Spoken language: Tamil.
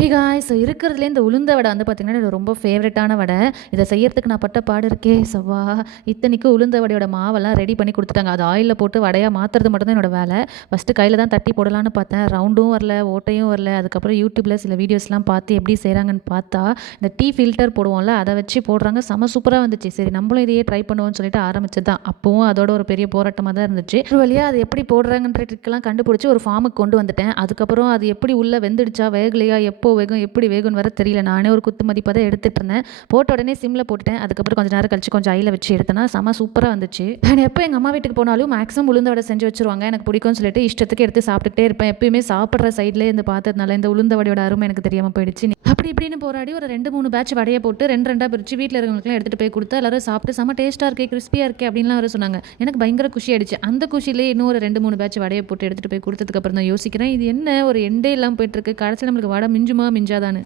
Hey guys! இருக்கிறதுலே இந்த உளுந்த வடை வந்து பார்த்தீங்கன்னா, எனக்கு ரொம்ப ஃபேவரட்டான வடை. இத செய்யறதுக்கு நான் பட்ட பாடு இருக்கே! சவ்வா! இத்தனைக்கும் உளுந்த வடையோட மாவெல்லாம் ரெடி பண்ணி குடுத்துட்டாங்க. அது ஆயில்ல போட்டு வடையா மாத்துறது மட்டும் தான் என்னோட வேல. ஃபர்ஸ்ட்டு கையில தான் தட்டி போடலான்னு பார்த்தேன். ரவுண்டும் வரல, ஓட்டையும் வரல. அதுக்கப்புறம் YouTubeல சில வீடியோஸ்லாம் பார்த்து எப்படி செய்றாங்கன்னு பார்த்தா, இந்த டீ ஃபில்டர் போடுவோம்ல, அத வச்சு போடுறாங்க. செம சூப்பரா வந்துச்சு. சரி நம்மளும் இதையே ட்ரை பண்ணுவோம்னு சொல்லிட்டு ஆரம்பிச்சது தான். அப்பவும் அதோட ஒரு பெரிய போராட்டமா தான் இருந்துச்சு. ஒரு வழியா அது எப்படி போடுறாங்கன்ற ட்ரிக்லாம் கண்டுபிடிச்சு ஒரு ஃபார்முக்கு கொண்டு வந்துட்டேன். அதுக்கப்புறம் அது எப்படி உள்ள வெந்துடுச்சா, வேகலையா, எப்போ வேகும், எப்படி வேகும்னு வேற தெரியல. நானே ஒரு குத்து மதிப்பா தான் எடுத்துட்டு இருந்தேன். போட்ட உடனே சிம்ல போட்டுட்டேன். அதுக்கப்புறம் கொஞ்ச நேரம் கழிச்சு கொஞ்சம் ஹைல வச்சு எடுத்தேன்னா, செம சூப்பரா வந்துச்சு. நான் எப்போ எங்க அம்மா வீட்டுக்கு போனாலும் மேக்ஸிமம் உளுந்த வடை செஞ்சு வச்சுருவாங்க. எனக்கு பிடிக்கும்னு சொல்லிட்டு இஷ்டத்துக்கு எடுத்து சாப்பிட்டுக்கிட்டே இருப்பேன். எப்பயுமே சாப்பிடுற சைட்லயே இருந்து பார்த்ததுனால இந்த உளுந்த வடையோட அருமை எனக்கு தெரியாம போயிடுச்சு. அப்படி இப்படின்னு போராடி ஒரு 2, 3 பேட்ச் வடைய போட்டு 2, 2 பிரிச்சு வீட்ல இருக்கவங்களுக்குலாம் எடுத்துட்டு போய் குடுத்தா, எல்லாரும் சாப்பிட்டு செம டேஸ்ட்டா இருக்கே, கிரிஸ்பியா இருக்கே அப்படின்லாம் வேற சொன்னாங்க. எனக்கு பயங்கர குஷி ஆயிடுச்சு. அந்த குஷியிலேயே இன்னும் ஒரு 2, 3 பேட்ச் வடைய போட்டு எடுத்துட்டு போய் குடுத்ததுக்கு அப்புறம் தான் யோசிக்கிறேன், இது என்ன ஒரு எண்டே இல்லாம போயிட்டு இருக்கு. கடைசில நம்மளுக்கு வடை மிஞ்சுமா மிஞ்சாதான்னு.